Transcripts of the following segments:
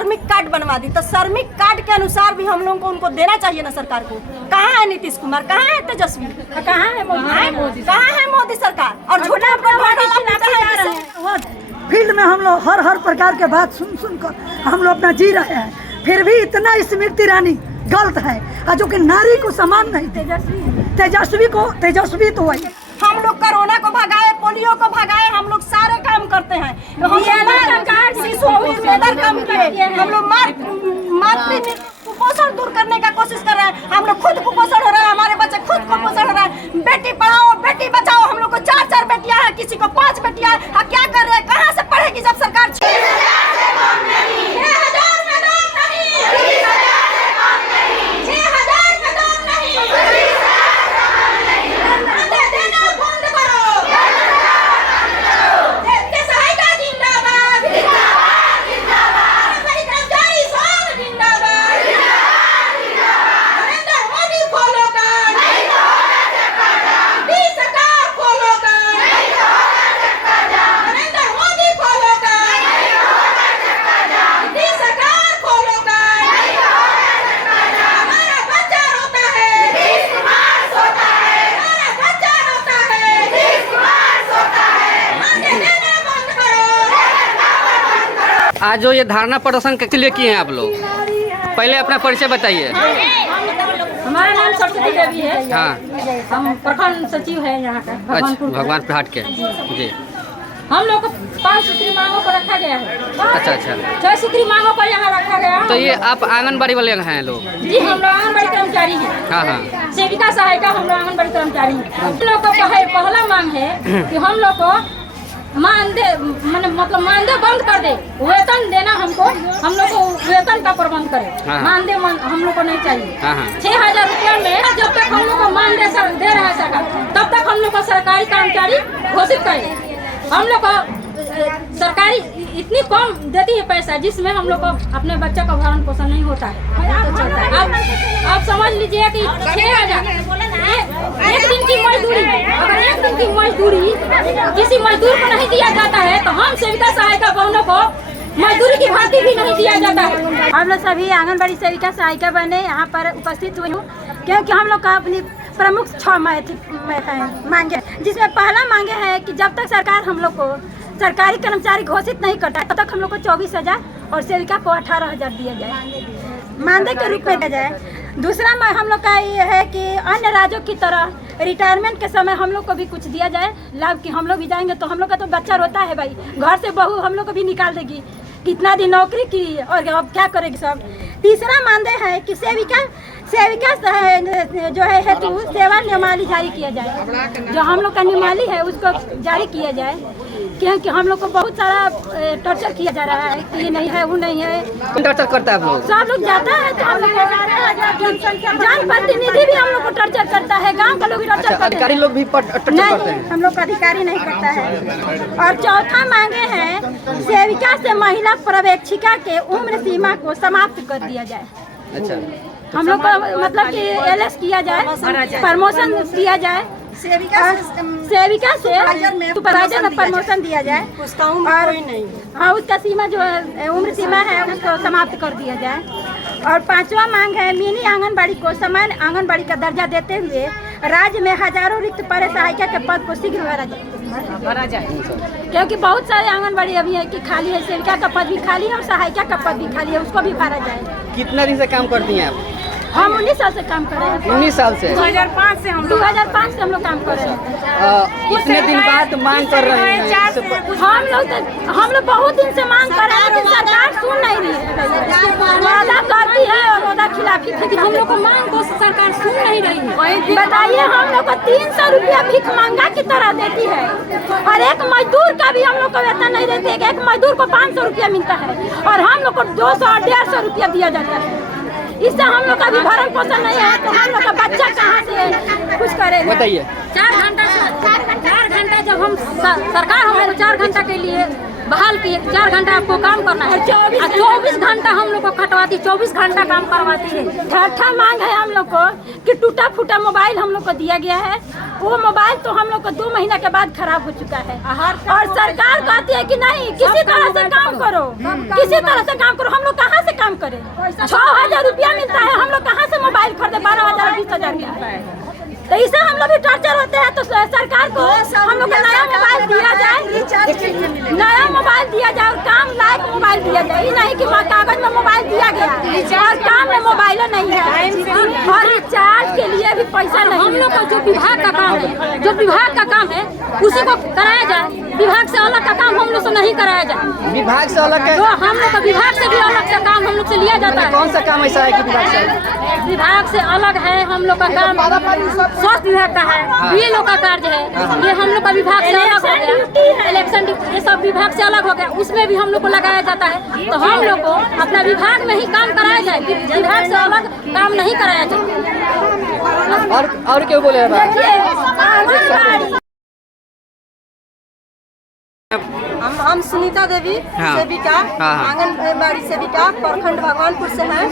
श्रमिक कार्ड बनवा दी, तो श्रमिक कार्ड के अनुसार भी हम लोगों को उनको देना चाहिए ना सरकार को। कहाँ है नीतीश कुमार, कहाँ है तेजस्वी, कहाँ है मोदी, कहाँ है मोदी सरकार? और झूठा फील्ड में हम लोग हर प्रकार के बात सुन कर हम लोग अपना जी रहे हैं, फिर भी इतना स्मृति ईरानी गलत है, और जो कि नारी को समान नहीं, तेजस्वी तो वही। हम लोग कोरोना को भगाए, पोलियो को भगाए, हम लोग सारे काम करते हैं। शिशु कम किए, हम लोग मातृ कुपोषण दूर करने का कोशिश कर रहे हैं। हम लोग खुद कुपोषण हो रहा है, हमारे बच्चे खुद कुपोषण हो रहा है। बेटी पढ़ाओ बेटी बचाओ, हम लोग को 4 बेटियां हैं, किसी को 5 बेटियां हैं। क्या कर रहे हैं, कहाँ से पढ़ेगी जब सरकार 6,000 में आज जो ये धारणा प्रदर्शन किस लिए किए हैं आप लोग, पहले अपना परिचय बताइए। हमारा नाम सरस्वती देवी है। हाँ, हम प्रखंड सचिव है यहाँ का भगवान प्रहाट के। जी, हम लोग को 5 सूत्री मांगों को रखा गया है। अच्छा 6 सूत्री मांगों को यहाँ रखा गया है। तो ये आप आंगनबाड़ी वाले हैं लोग? जी, हम लोग आंगनबाड़ी कर्मचारी हैं। हाँ, सेविका सहायिका हम लोग आंगनबाड़ी कर्मचारी हैं। हम लोग को पहला मांग है कि हम लोग को मानदेय मानदेय बंद कर दे, वेतन देना हमको, हम लोग को वेतन का प्रबंध करे। मानदेय हम लोग को नहीं चाहिए। 6,000 रुपया में जब तक हम लोग को मानदेय दे रहा है सरकार, तब तक हम लोग को सरकारी कर्मचारी घोषित करे। हम लोग को सरकारी इतनी कम देती है पैसा, जिसमें हम लोग को अपने बच्चे का भरण पोषण नहीं होता है। आप समझ लीजिए कि 6,000 एक दिन की मजदूरी, अगर एक दिन की मजदूरी किसी मजदूर को नहीं दिया जाता है, तो हम सेविका सहायिका बहनों को मजदूरी की भांति भी नहीं दिया जाता है। हम लोग सभी आंगनबाड़ी सेविका सहायिका बने यहाँ पर उपस्थित हुई हूँ, क्योंकि हम लोग का अपनी प्रमुख 6 मांगे, जिसमें पहला मांगे है कि जब तक सरकार हम लोग को सरकारी कर्मचारी घोषित नहीं करता, तब तक हम लोग को 24,000 और सेविका को 18,000 दिया जाए, मानदेय के रूप में दिया जाए। दूसरा हम लोग का ये है कि अन्य राज्यों की तरह रिटायरमेंट के समय हम लोग को भी कुछ दिया जाए लाभ, कि हम लोग भी जाएंगे तो हम लोग का तो बच्चा रोता है भाई, घर से बहू हम लोग को भी निकाल देगी, कितना दिन नौकरी की और अब क्या करेगी सब। तीसरा मानदेय है कि सेविका जो है हेतु सेवा नियमावली जारी किया जाए, जो हम लोग का नियमावली है उसको जारी किया जाए, क्योंकि हम लोग को बहुत सारा टॉर्चर किया जा रहा है कि ये नहीं है वो नहीं है। कौन टॉर्चर करता है आप लोग? सब लोग जाता है तो हम लोग जान प्रतिनिधि भी हम लोग को टॉर्चर करता है, गांव का लोग भी टॉर्चर करते हैं। अधिकारी लोग भी टॉर्चर करते हैं? हम लोग का अधिकारी नहीं करता है। और चौथा मांगे हैं सेविका से महिला पर्यवेक्षिका के उम्र सीमा को समाप्त कर दिया जाए। अच्छा, हम लोग को मतलब कि LS किया जाए, प्रमोशन दिया जाए, सेविका से सुपरवाइजर में प्रमोशन दिया जाए, उसका उम्र कोई नहीं। हाँ, उसका सीमा जो उम्र सीमा है उसको समाप्त कर दिया जाए। और 5वां मांग है मिनी आंगनबाड़ी को सामान्य आंगनबाड़ी का दर्जा देते हुए राज्य में हजारों रिक्त पड़े सहायिका के पद को शीघ्र भरा जाए, क्योंकि बहुत सारे आंगनबाड़ी अभी है कि खाली है, सेविका का पद भी खाली है और सहायिका का पद भी खाली है, उसको भी भरा जाए। कितना दिन से काम करती हैं आप? हम 19 साल से काम कर रहे हैं। 19 साल से? 2005 से हम लोग काम कर रहे हैं। इतने दिन बाद मांग कर रहे हैं? हम लोग बहुत दिन से मांग कर रहे हैं, लेकिन सरकार सुन नहीं रही है, वादा करती है और वादा खिलाफी, लेकिन हम लोग को मांग को सरकार सुन नहीं रही है। बताइए, हम लोग को 300 रुपया भीख मांगा की तरह देती है, और एक मजदूर का भी हम लोग को वेतन नहीं देते। एक मजदूर को 500 रुपया मिलता है और हम लोग को 200 और 150 रुपया दिया जाता है। इससे हम लोग का भी भरण पोषण नहीं है, तो हम लोग का बच्चा कहाँ से कुछ करेगा? बताइए। 4 घंटा जब हम सरकार हमको 4 घंटा के लिए बहाल किए, 4 घंटा आपको काम करना है, 24 घंटा हम लोग को खटवाती, 24 घंटा काम करवाती है। छठा मांग है हम लोग को कि टूटा फूटा मोबाइल हम लोग को दिया गया है, वो मोबाइल तो हम लोग को 2 महीना के बाद खराब हो चुका है, और सरकार कहती है कि नहीं, किसी तरह से काम करो, किसी तरह से काम करो। हम लोग कहाँ 6,000 रुपया मिलता है, हम लोग कहाँ से मोबाइल खरीदे 12,000 20,000 का। तो इससे हम लोग भी टॉर्चर होते हैं। तो सरकार को हम लोग को नया मोबाइल दिया जाए, नया मोबाइल दिया जाए और काम लायक मोबाइल दिया जाए। ये नहीं कि कागज में मोबाइल दिया गया और काम में मोबाइल नहीं है और रिचार्ज के लिए भी पैसा नहीं। हम लोग का जो विभाग का काम है, जो विभाग का काम है उसी को कराया जाए। विभाग से अलग का काम हम लोग से नहीं कराया जाए। विभाग से अलग है, तो हम लोग का विभाग से भी अलग से काम हम लोग से लिया जाता है। कौन सा काम ऐसा है कि विभाग से अलग? विभाग से अलग है हम लोग का काम स्वास्थ्य विभाग का है, ये लोग का कार्य है। ये हम लोग का विभाग से अलग हो गया, इलेक्शन ये सब विभाग से अलग हो गया, उसमें भी हम लोग को लगाया जाता है। तो हम लोग को अपना विभाग में ही काम कराया जाए, विभाग से अलग काम नहीं कराया जाए। और क्यों बोले हम सुनीता देवी हाँ। सेविका हाँ। आंगनबाड़ी सेविका प्रखंड भगवानपुर से है।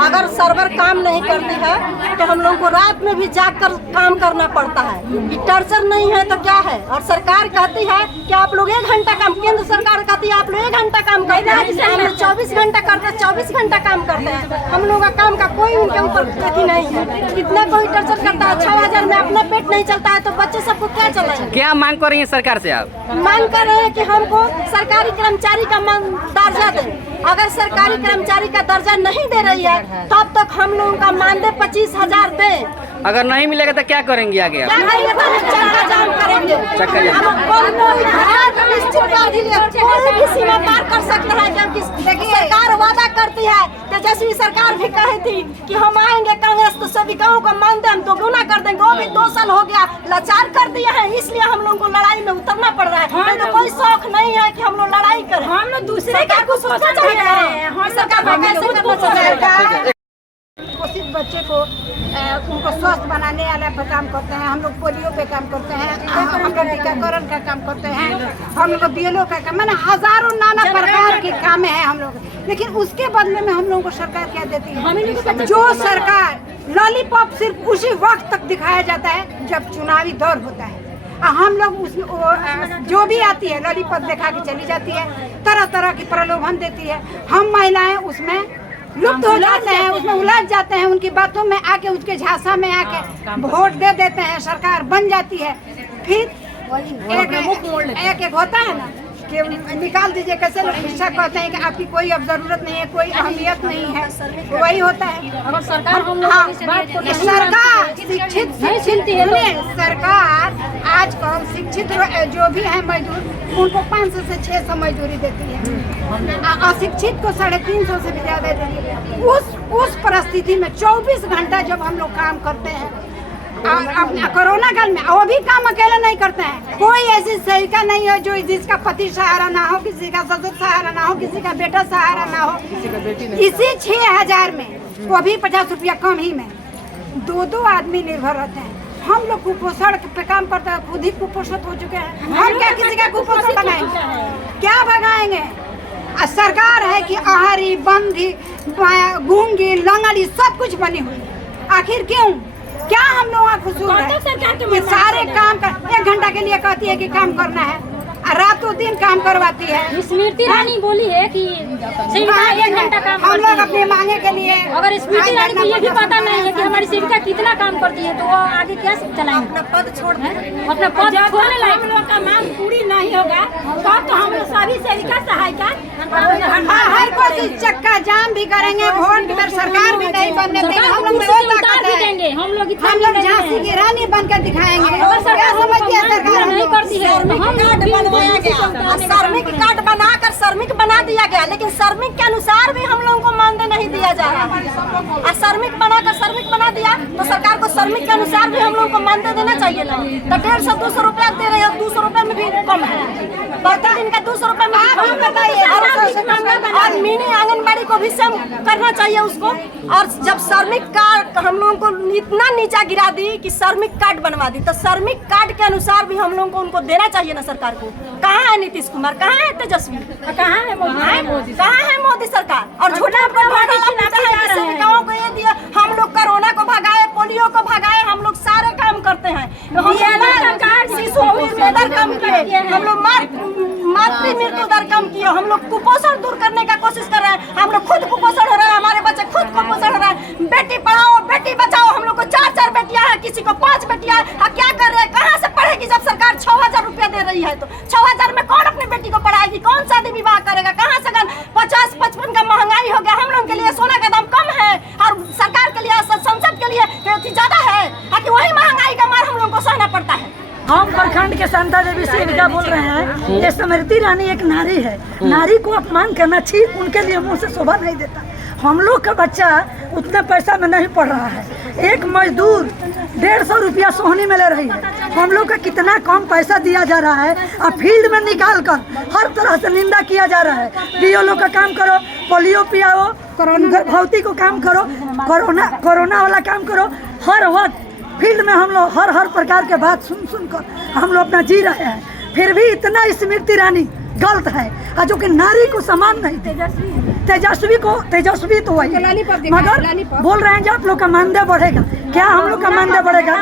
अगर सर्वर काम नहीं करती है तो हम लोग को रात में भी जाकर काम करना पड़ता है। कि टॉर्चर नहीं है तो क्या है। और सरकार कहती है कि आप लोग 1 घंटा काम, केंद्र सरकार कहती है आप लोग 1 घंटा काम करते हैं, हम लोग 24 घंटा करते हैं, 24 घंटा काम करते हैं। हम लोग का काम का कोई उनके ऊपर अथी नहीं है। कितना कोई टॉर्चर करता है। 6,000 में अपना पेट नहीं चलता है तो बच्चे सबको क्या चलाएंगे। क्या मांग कर रही है सरकार से आप? मांग कर रहे हैं कि हमको सरकारी कर्मचारी का दर्जा दें। अगर सरकारी कर्मचारी का दर्जा नहीं दे रही है तब तक हम लोगों का मानदेय 25,000 दे। अगर नहीं मिलेगा तो क्या करेंगे आगे आप? क्या करेंगे? चक्का जाम करेंगे। चक्का जाम। हम कोई भी सीमा पार कर सकते हैं क्योंकि सरकार वादा करती है। तेजस्वी सरकार भी कही थी कि हम आएंगे कांग्रेस तो सेविकाओं का मानदेय हम दोगुना कर देंगे। वो भी 2 साल हो गया लाचार कर दिया है, इसलिए हम लोगों को लड़ाई में उतरना पड़ रहा है। तो कोई शौक नहीं है कि हम लोग लड़ाई करें। हम लोग दूसरे का कुछ सोचना चाहिए। सरकार को कैसे करना चाहिए। कुपोषित बच्चे को उनको स्वस्थ बनाने वाला पे काम करते हैं। हम लोग पोलियो पे काम करते हैं, हम लोग टीकाकरण का काम करते हैं, हम लोग बीएलओ का काम, मैंने हजारों नाना प्रकार के काम है हम लोग। लेकिन उसके बदले में हम लोगों को सरकार क्या देती है? जो सरकार लॉलीपॉप सिर्फ उसी वक्त तक दिखाया जाता है जब चुनावी दौर होता है। हम लोग उसमें जो भी आती है लॉलीपॉप दिखा के चली जाती है, तरह तरह की प्रलोभन देती है। हम महिलाएं उसमें लुप्त हो जाते हैं, उसमें उलझ जाते हैं, उनकी बातों में आके, उसके झांसा में आके वोट दे देते हैं, सरकार बन जाती है। फिर एक होता है ना कि निकाल दीजिए। कैसे लोग शिक्षा कहते हैं कि आपकी कोई अब जरूरत नहीं है, कोई अहमियत नहीं है, वही होता है। अगर सरकार हम लोग सरकार शिक्षित सरकार आजकल शिक्षित जो भी है मजदूर उनको 500 से 600 मजदूरी देती है। अशिक्षित को 350 से भी ज्यादा देती है। उस परिस्थिति में 24 घंटा जब हम लोग काम करते हैं अपना कोरोना काल में, वो भी काम अकेले नहीं करते हैं। कोई ऐसी सेविका नहीं है जो जिसका पति सहारा ना हो, किसी का ससुर सहारा ना हो, किसी का बेटा सहारा ना हो। इसी 6,000 में, वो भी 50 रुपया कम ही में 2 आदमी निर्भर रहते हैं। हम लोग कुपोषण पे काम करते हैं, खुद ही कुपोषित हो चुके हैं। हम क्या किसी का कुपोषण भगाएंगे? क्या भगाएंगे? सरकार है कि आहारी, बंधी, गूंगी, लंगड़ी सब कुछ बनी हुई। आखिर क्यों? क्या हम लोगों का कसूर है? ये सारे काम कर 1 घंटा के लिए कहती है कि काम करना है, रातों दिन काम करवाती है। स्मृति रानी बोली है कि 1 घंटा काम हम लोग अपने मांगे के लिए। अगर स्मृति रानी को ये भी पता नहीं है कि हमारी सेविका कितना काम करती है तो वो आगे क्या चलाएंगे? अपना पद छोड़ दें। अपना पद छोड़ने हम लायक लोग का मांग पूरी नहीं होगा तब तो हम लोग सभी सेविका सहायिका हर कोशिश चक्का जाम भी करेंगे, वोट अगर सरकार भी नहीं बनने देंगे, हम लोग हम लोग हम लोग झांसी की रानी बनकर दिखाएंगे। क्या समझती है सरकार? नहीं करती है कार्ड बनवाया गया, श्रमिक कार्ड बनाकर श्रमिक बना दिया गया, लेकिन श्रमिक के अनुसार भी हम लोगों को मानदेय नहीं दिया जा रहा है। और श्रमिक बनाकर श्रमिक बना दिया तो सरकार को श्रमिक के अनुसार भी हम लोगों को मानदेय देना चाहिए ना। तो 150-200 रुपया दे रहे हो, 200 रुपये में भी कम है। प्रतिदिन का 200 रुपये में भी बताइए। और मिनी आंगनबाड़ी को भी सम करना चाहिए उसको। और जब श्रमिक कार्ड हम लोगों को इतना नीचा गिरा दी कि श्रमिक कार्ड बनवा दी, तो श्रमिक कार्ड के अनुसार भी हम लोगों को उनको देना चाहिए ना सरकार को। कहाँ है नीतीश कुमार? कहाँ है तेजस्वी? कहाँ है मोदी? कहाँ है मोदी सरकार? और झूठा सेविकाओं को ये दिया। हम लोग कोरोना को भगाए, पोलियो को भगाए, हम लोग सारे काम करते हैं। शिशु मृत्यु दर कम किए, हम लोग मातृ मृत्यु दर कम किए, हम लोग कुपोषण दूर करने का कोशिश कर रहे हैं। हम लोग खुद कुपोषण हो रहे हैं, हमारे बच्चे ये स्मृति ईरानी एक नारी है, नारी को अपमान करना ठीक उनके लिए मुंह से शोभा नहीं देता। हम लोग का बच्चा उतने पैसा में नहीं पढ़ रहा है, एक मजदूर 150 रुपया सोहनी में ले रही है। हम लोग का कितना कम पैसा दिया जा रहा है और फील्ड में निकाल कर हर तरह से निंदा किया जा रहा है। डीओ लोग का काम करो, पोलियो पियाओ, गर्भवती को काम करो, कोरोना वाला काम करो। हर वक्त फील्ड में हम लोग हर प्रकार के बात सुन कर हम लोग अपना जी रहे हैं। फिर भी इतना स्मृति ईरानी गलत है और जो कि नारी को सम्मान नहीं दे। तेजस्वी तो वही, मगर बोल रहे हैं जो आप लोग का मानदेय बढ़ेगा। क्या हम लोग का मानदेय बढ़ेगा?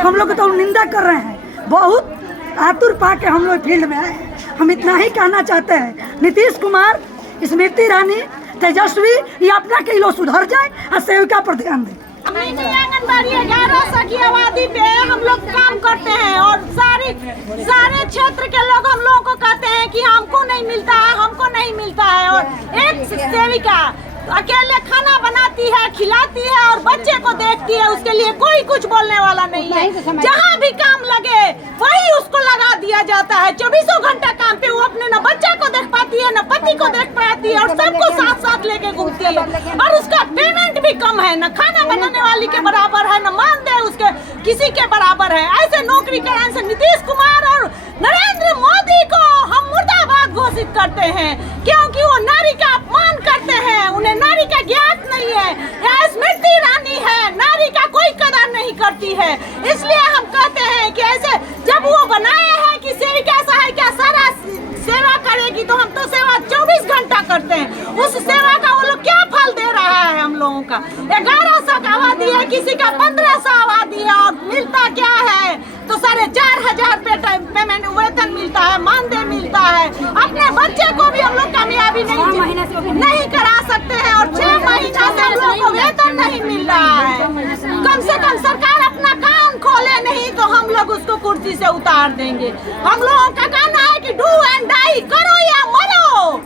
हम लोग तो निंदा कर रहे हैं। बहुत आतुर पा के हम लोग फील्ड में आए हैं। हम इतना ही कहना चाहते हैं, नीतीश कुमार, स्मृति ईरानी, तेजस्वी, ये अपना किलो सुधर जाए और सेविका पर ध्यान दें। आंगनबाड़ी 1100 की आबादी पे हम लोग काम करते हैं और सारे क्षेत्र के लोग हम लोगों को कहते हैं कि हमको नहीं मिलता है, हमको नहीं मिलता है। और एक सेविका अकेले खाना बनाती है, खिलाती है और बच्चे को देखती है, उसके लिए कोई कुछ बोलने वाला नहीं है। जहाँ भी काम लगे वही उसको लगा दिया जाता है। 24 घंटा काम पे वो अपने न बच्चे को देख पाती है, न पति को देख पाती है और सबको साथ साथ लेके घूमती है। और उसका पेमेंट भी कम है, न खाना बनाने वाली के बराबर है, न मानदेय उसके किसी के बराबर है। ऐसे नौकरी कराने से नीतीश कुमार और नरेंद्र मोदी को हम मुर्दाबाद घोषित करते हैं, क्योंकि वो नारी का अपमान करते हैं। उन्हें नारी का ज्ञात नहीं है। यह स्मृति ईरानी है, नारी का कोई कदर नहीं करती है। इसलिए हम कहते हैं कि ऐसे जब वो बनाए हैं कि सेविका सहायिका सारा सेवा करेगी, तो हम तो सेवा 24 घंटा करते हैं। उस सेवा का वो लोग क्या फल दे रहा है हम लोगों का? 1100 का आबादी है, किसी का 1500 आबादी है और मिलता क्या है? तो 4,500 पेमेंट वेतन मिलता है, मानदेय मिलता है। अपने बच्चे को भी हम लोग कामयाबी नहीं करा सकते हैं और 6 महीना से हम लोग को वेतन नहीं मिल रहा है। कम से कम सरकार अपना कान खोले, नहीं तो हम लोग उसको कुर्सी से उतार देंगे। हम लोगों का कहना है कि डू एंड डाई, करो या मरो।